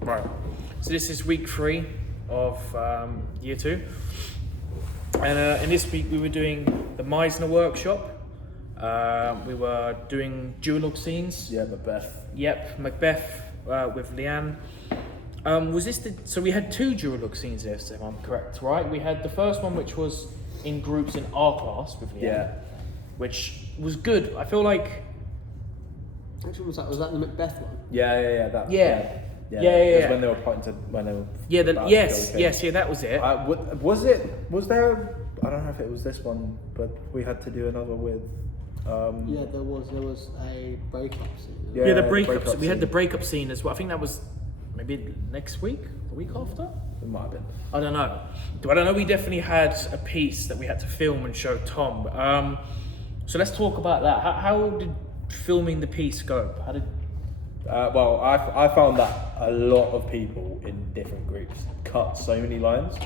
Right. So this is week 3 of year 2. And in this week we were doing the Meisner workshop. We were doing duologue scenes. Yeah, Macbeth. Yep, Macbeth with Leanne. So we had 2 duologue scenes yesterday, if I'm correct, right? We had the first one, which was in groups in our class with Leanne. Yeah. Which was good. I feel like... Which one was that? Was that the Macbeth one? Yeah. That. Yeah. It was when they were pointing to when they were. Yeah, about to yes, kill the king. that was it. Was there? I don't know if it was this one, but we had to do another with. Yeah, there was a breakup scene. Yeah, the breakup. breakup We had scene. the breakup scene as well. I think that was maybe next week, the week after. It might have been. I don't know. But I know we definitely had a piece that we had to film and show Tom. So let's talk about that. How did filming the piece go? How did? Well, I found that a lot of people in different groups cut so many lines.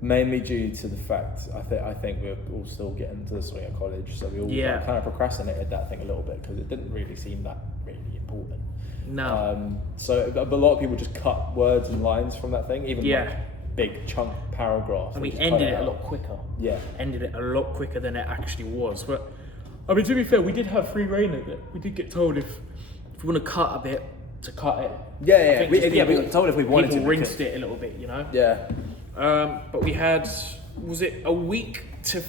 Mainly due to the fact I think we're all still getting to the swing of college, so we all kind of procrastinated that thing a little bit because it didn't really seem that really important. No. So a lot of people just cut words and lines from that thing, even like big chunk paragraphs. And we ended it a lot quicker. Yeah. Ended it a lot quicker than it actually was. But I mean, to be fair, we did have free reign of it. We did get told if we want to cut a bit, to cut it. Yeah. We People- got told if we wanted to. People rinsed it a little bit, you know. Yeah. But we had, was it a week to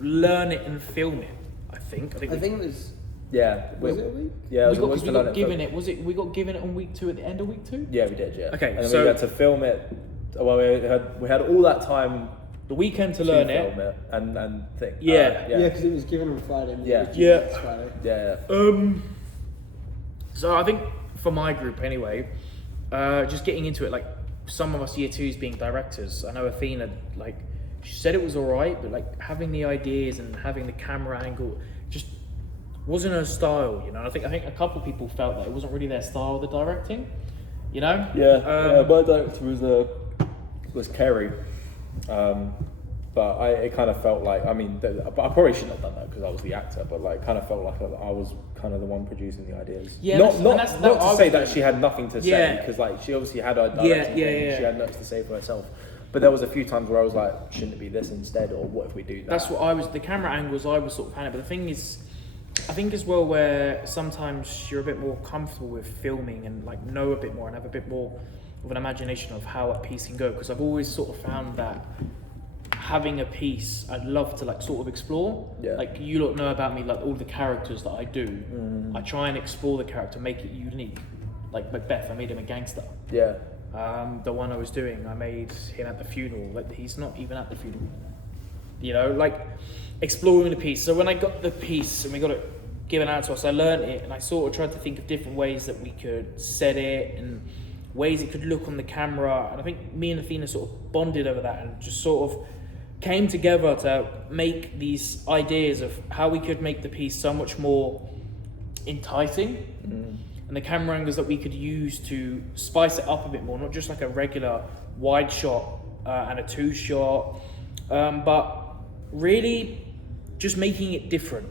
learn it and film it? I think I think it was. Yeah. Was it a week? Yeah. we got given it. We got given it on week 2 at the end of week 2. Yeah, we did. Yeah. Okay, And then so- we had to film it. Well, we had all that time The weekend to learn it. film it and think. Yeah. Yeah, because it was given on Friday. And Yeah. it was due next Friday. Yeah. So I think for my group anyway, just getting into it, like some of us year 2s being directors. I know Athena, like she said it was alright, but like having the ideas and having the camera angle just wasn't her style, you know. I think a couple of people felt that it wasn't really their style, the directing, you know. My director was Kerry, but it kind of felt like, I mean, I probably shouldn't have done that because I was the actor, but like kind of felt like I was kind of the one producing the ideas. Yeah, not that's to say that she had nothing to say, Yeah. because like she obviously had her directing thing, she had nothing to say for herself. But there was a few times where I was like, shouldn't it be this instead, or what if we do that? That's what I was. The camera angles I was sort of panicked, but the thing is, I think as well where sometimes you're a bit more comfortable with filming and like know a bit more and have a bit more of an imagination of how a piece can go. Because I've always sort of found that having a piece, I'd love to like sort of explore. Yeah. Like you lot know about me, like all the characters that I do. I try and explore the character, make it unique. Like Macbeth, I made him a gangster. Yeah. The one I was doing, I made him at the funeral. Like he's not even at the funeral. You know, like exploring the piece. So when I got the piece and we got it given out to us, I learned it and I sort of tried to think of different ways that we could set it and ways it could look on the camera. And I think me and Athena sort of bonded over that and just sort of came together to make these ideas of how we could make the piece so much more enticing. And the camera angles that we could use to spice it up a bit more, not just like a regular wide shot and a 2 shot, but really just making it different,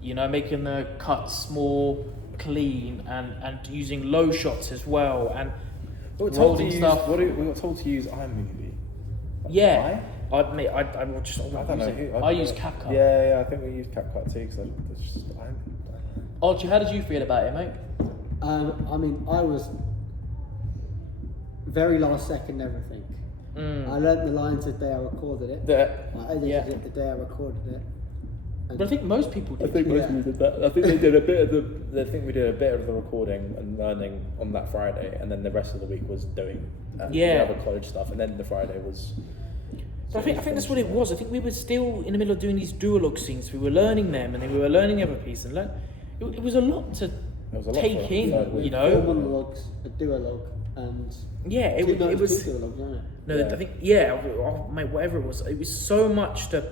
you know, making the cuts more clean and using low shots as well and We got told to rolling use, stuff. we got told to use iMovie. Yeah, Why? I will just. I don't know. I use CapCut. Yeah, I think we use CapCut too, because it's just Archie, how did you feel about it, mate? I mean, I was very last second everything. I learnt the lines the day I recorded it. I edited it the day I recorded it. And But I think most people did. I think most people did that. I think they did a bit of the. I think we did a bit of the recording and learning on that Friday, and then the rest of the week was doing the other college stuff, and then the Friday was. But I think that's what it was. I think we were still in the middle of doing these duologue scenes. We were learning them, and then we were learning every piece, and it was a lot to take in, you know. 4 monologues, a duologue, and Yeah, it was. 2 duologues, wasn't it? No, Yeah. I think mate, whatever it was so much to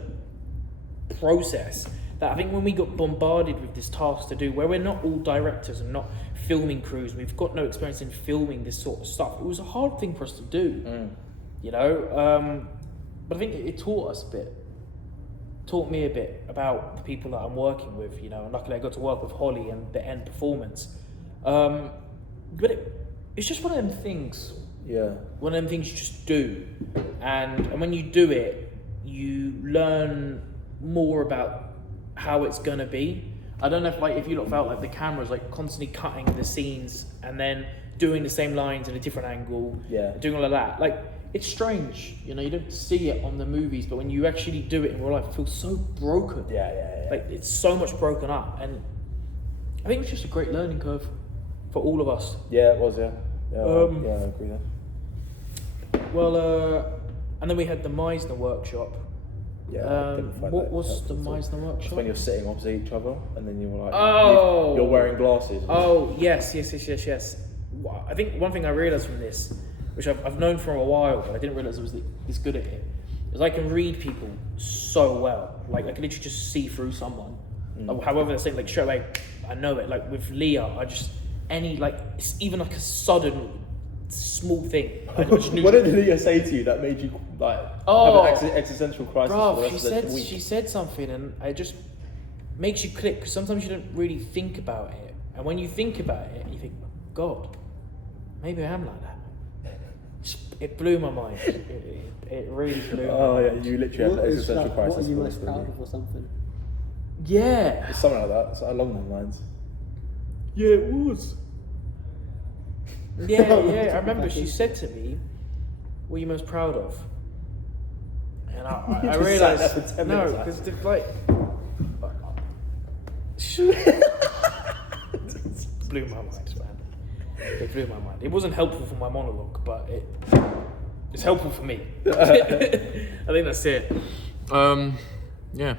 process that I think when we got bombarded with this task to do, where we're not all directors and not filming crews, we've got no experience in filming this sort of stuff. It was a hard thing for us to do, you know. But I think it taught us a bit. Taught me a bit about the people that I'm working with, you know. And luckily, I got to work with Holly and the end performance. But it's just one of them things. Yeah. One of them things you just do, and when you do it, you learn more about how it's gonna be. I don't know if you lot felt like the camera's like constantly cutting the scenes and then doing the same lines in a different angle. Yeah. Doing all of that. Like, it's strange, you know. You don't see it on the movies, but when you actually do it in real life, it feels so broken. Yeah. Like, it's so much broken up, and I think it's just a great learning curve for all of us. Yeah, it was. Yeah. Yeah, I agree there. Well, and then we had the Meisner workshop. Yeah. I didn't find What that was the helpful at all. Meisner workshop? It's when you're sitting opposite each other, and then you were like, Oh. you're wearing glasses. Oh, yes. I think one thing I realised from this, which I've known for a while, but I didn't realise I was this good at it, is I can read people so well. Like, I can literally just see through someone. However they're saying, like, straight away, I know it. Like, with Leah, it's even like a sudden small thing. I just knew. What did Leah say to you that made you, like, have an existential crisis for the rest of the week? She said something, and it just makes you click, because sometimes you don't really think about it. And when you think about it, you think, God, maybe I am like that. It blew my mind. It really blew my mind. Oh yeah, you literally had an existential crisis. What are you for the most rest of the proud week. of or something? Yeah. It's something like that. It's along those lines. Yeah, it was. Yeah. I remember she said to me, "What are you most proud of?" And I just realised sat there for 10 no, minutes, because like blew my mind, man. It blew my mind. It wasn't helpful for my monologue, but it's helpful for me. I think that's it. Yeah.